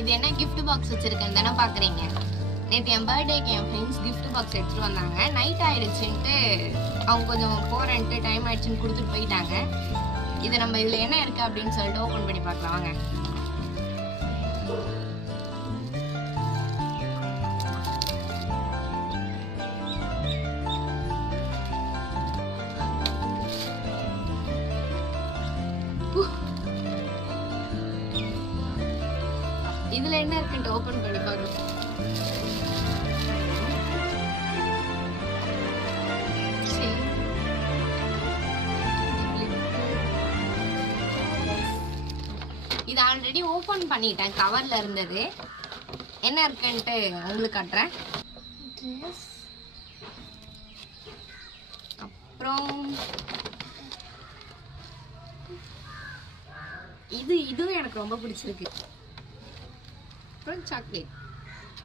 இது என்ன gift box வச்சிருக்கேன் தானே பாக்குறீங்க. நேற்று என் பர்த்டேக்கு என் ஃப்ரெண்ட்ஸ் gift பாக்ஸ் எடுத்துட்டு வந்தாங்க. நைட் ஆயிடுச்சுன்ட்டு அவங்க கொஞ்சம் போறேன்ட்டு டைம் ஆயிடுச்சுன்னு கொடுத்துட்டு போயிட்டாங்க. இது நம்ம இதுல என்ன இருக்கு அப்படின்னு சொல்லிட்டு ஓபன் பண்ணி பார்க்கலாம் வாங்க. இதுல என்ன இருக்குன்னு ஓபன் பண்ணி பாருங்க. இது ஆல்ரெடி ஓபன் பண்ணிட்டேன். கவர்ல இருந்தது. என்ன இருக்குன்ட்டு உங்களுக்கு காட்டுறேன். அப்புறம் இதுவும் எனக்கு ரொம்ப பிடிச்சிருக்கு. அப்புறம் சாக்லேட்.